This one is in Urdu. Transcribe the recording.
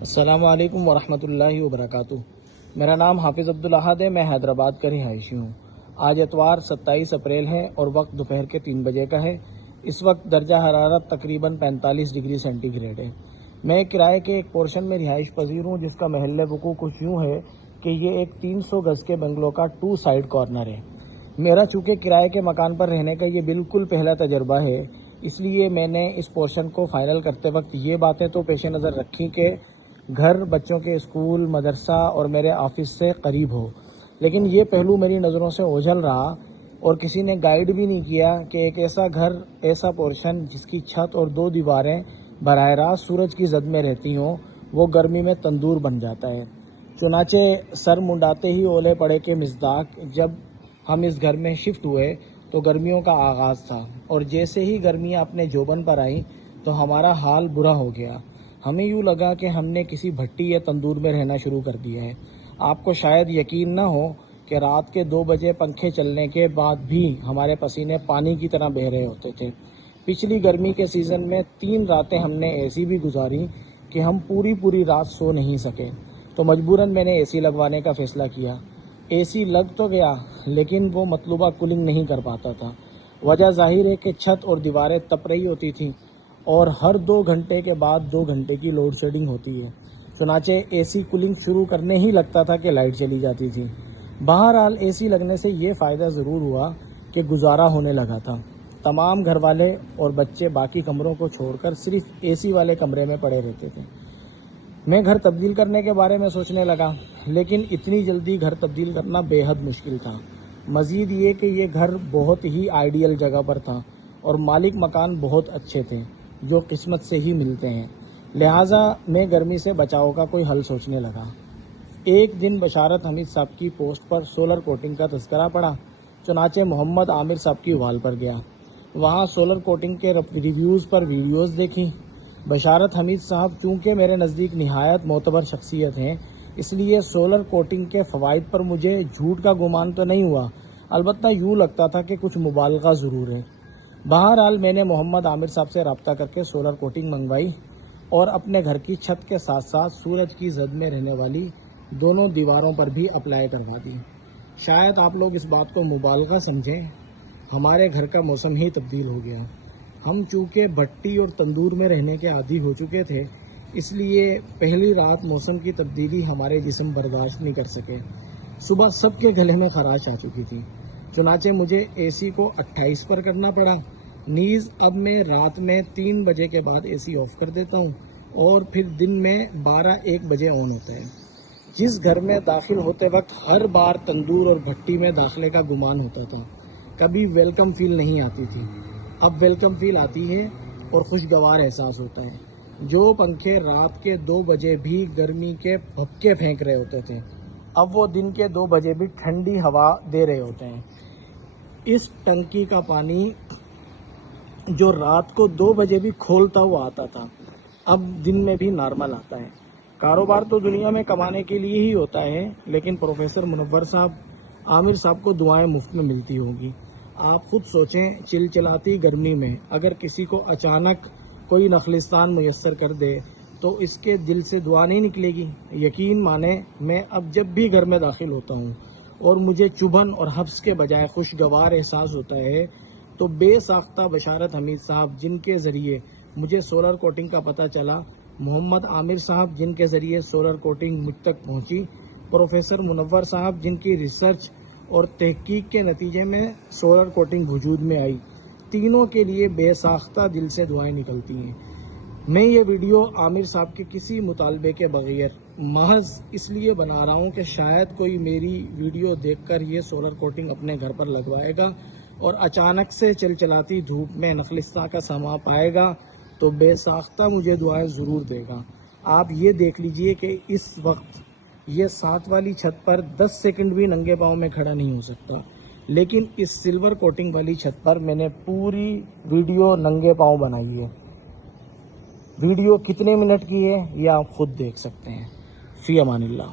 السلام علیکم ورحمۃ اللہ وبرکاتہ۔ میرا نام حافظ عبدالاحد ہے، میں حیدرآباد کا رہائشی ہوں۔ آج اتوار 27 اپریل ہے اور وقت دوپہر کے 3 بجے کا ہے۔ اس وقت درجہ حرارت تقریباً 45 ڈگری سینٹی گریڈ ہے۔ میں کرائے کے ایک پورشن میں رہائش پذیر ہوں جس کا محل وقوع کچھ یوں ہے کہ یہ ایک 300 گز کے بنگلو کا 2 سائیڈ کارنر ہے۔ میرا چونکہ کرائے کے مکان پر رہنے کا یہ بالکل پہلا تجربہ ہے، اس لیے میں نے اس پورشن کو فائنل کرتے وقت یہ باتیں تو پیش نظر رکھی کہ گھر، بچوں کے اسکول، مدرسہ اور میرے آفس سے قریب ہو، لیکن یہ پہلو میری نظروں سے اوجھل رہا اور کسی نے گائیڈ بھی نہیں کیا کہ ایک ایسا گھر، ایسا پورشن جس کی چھت اور 2 دیواریں براہ راست سورج کی زد میں رہتی ہوں، وہ گرمی میں تندور بن جاتا ہے۔ چنانچہ سر منڈاتے ہی اولے پڑے کے مصداق جب ہم اس گھر میں شفٹ ہوئے تو گرمیوں کا آغاز تھا، اور جیسے ہی گرمیاں اپنے جوبن پر آئیں تو ہمارا حال برا ہو گیا۔ ہمیں یوں لگا کہ ہم نے کسی بھٹی یا تندور میں رہنا شروع کر دیا ہے۔ آپ کو شاید یقین نہ ہو کہ رات کے 2 بجے پنکھے چلنے کے بعد بھی ہمارے پسینے پانی کی طرح بہہ رہے ہوتے تھے۔ پچھلی گرمی کے سیزن میں 3 راتیں ہم نے ایسی بھی گزاری کہ ہم پوری رات سو نہیں سکے، تو مجبوراً میں نے اے سی لگوانے کا فیصلہ کیا۔ اے سی لگ تو گیا لیکن وہ مطلوبہ کولنگ نہیں کر پاتا تھا۔ وجہ ظاہر ہے کہ چھت اور دیواریں تپ رہی ہوتی تھیں اور ہر 2 گھنٹے کے بعد 2 گھنٹے کی لوڈ شیڈنگ ہوتی ہے۔ چنانچہ اے سی کولنگ شروع کرنے ہی لگتا تھا کہ لائٹ چلی جاتی تھی۔ بہرحال اے سی لگنے سے یہ فائدہ ضرور ہوا کہ گزارا ہونے لگا تھا۔ تمام گھر والے اور بچے باقی کمروں کو چھوڑ کر صرف اے سی والے کمرے میں پڑے رہتے تھے۔ میں گھر تبدیل کرنے کے بارے میں سوچنے لگا، لیکن اتنی جلدی گھر تبدیل کرنا بے حد مشکل تھا۔ مزید یہ کہ یہ گھر بہت ہی آئیڈیل جگہ پر تھا اور مالک مکان بہت اچھے تھے جو قسمت سے ہی ملتے ہیں، لہٰذا میں گرمی سے بچاؤ کا کوئی حل سوچنے لگا۔ ایک دن بشارت حمید صاحب کی پوسٹ پر سولر کوٹنگ کا تذکرہ پڑا، چنانچہ محمد عامر صاحب کی وال پر گیا۔ وہاں سولر کوٹنگ کے ریویوز پر ویڈیوز دیکھی۔ بشارت حمید صاحب چونکہ میرے نزدیک نہایت معتبر شخصیت ہیں، اس لیے سولر کوٹنگ کے فوائد پر مجھے جھوٹ کا گمان تو نہیں ہوا، البتہ یوں لگتا تھا کہ کچھ مبالغہ ضرور ہے۔ بہرحال میں نے محمد عامر صاحب سے رابطہ کر کے سولر کوٹنگ منگوائی اور اپنے گھر کی چھت کے ساتھ ساتھ سورج کی زد میں رہنے والی دونوں دیواروں پر بھی اپلائی کروا دی۔ شاید آپ لوگ اس بات کو مبالغہ سمجھیں، ہمارے گھر کا موسم ہی تبدیل ہو گیا۔ ہم چونکہ بھٹی اور تندور میں رہنے کے عادی ہو چکے تھے، اس لیے پہلی رات موسم کی تبدیلی ہمارے جسم برداشت نہیں کر سکے۔ صبح سب کے گلے میں خراش آ چکی تھی، چنانچہ مجھے اے سی کو 28 پر کرنا پڑا۔ نیز اب میں رات میں 3 بجے کے بعد اے سی آف کر دیتا ہوں اور پھر دن میں 12-1 بجے آن ہوتا ہے۔ جس گھر میں داخل ہوتے وقت ہر بار تندور اور بھٹی میں داخلے کا گمان ہوتا تھا، کبھی ویلکم فیل نہیں آتی تھی، اب ویلکم فیل آتی ہے اور خوشگوار احساس ہوتا ہے۔ جو پنکھے رات کے 2 بجے بھی گرمی کے بھپکے پھینک رہے ہوتے تھے، اب وہ دن کے 2 بجے بھی ٹھنڈی ہوا دے رہے ہوتے ہیں۔ اس ٹنکی کا پانی جو رات کو 2 بجے بھی کھولتا ہوا آتا تھا، اب دن میں بھی نارمل آتا ہے۔ کاروبار تو دنیا میں کمانے کے لیے ہی ہوتا ہے، لیکن پروفیسر منور صاحب، عامر صاحب کو دعائیں مفت میں ملتی ہوں گی۔ آپ خود سوچیں، چلچلاتی گرمی میں اگر کسی کو اچانک کوئی نخلستان میسر کر دے تو اس کے دل سے دعا نہیں نکلے گی؟ یقین مانیں، میں اب جب بھی گھر میں داخل ہوتا ہوں اور مجھے چبھن اور حبس کے بجائے خوشگوار احساس ہوتا ہے تو بے ساختہ بشارت حمید صاحب جن کے ذریعے مجھے سولر کوٹنگ کا پتہ چلا، محمد عامر صاحب جن کے ذریعے سولر کوٹنگ مجھ تک پہنچی، پروفیسر منور صاحب جن کی ریسرچ اور تحقیق کے نتیجے میں سولر کوٹنگ وجود میں آئی، تینوں کے لیے بے ساختہ دل سے دعائیں نکلتی ہیں۔ میں یہ ویڈیو عامر صاحب کے کسی مطالبے کے بغیر محض اس لیے بنا رہا ہوں کہ شاید کوئی میری ویڈیو دیکھ کر یہ سولر کوٹنگ اپنے گھر پر لگوائے گا اور اچانک سے چلچلاتی دھوپ میں نخلستان کا سما پائے گا تو بے ساختہ مجھے دعائیں ضرور دے گا۔ آپ یہ دیکھ لیجئے کہ اس وقت یہ 7 والی چھت پر 10 سیکنڈ بھی ننگے پاؤں میں کھڑا نہیں ہو سکتا، لیکن اس سلور کوٹنگ والی چھت پر میں نے پوری ویڈیو ننگے پاؤں بنائی ہے۔ ویڈیو کتنے منٹ کی ہے یہ آپ خود دیکھ سکتے ہیں۔ فی امان اللہ۔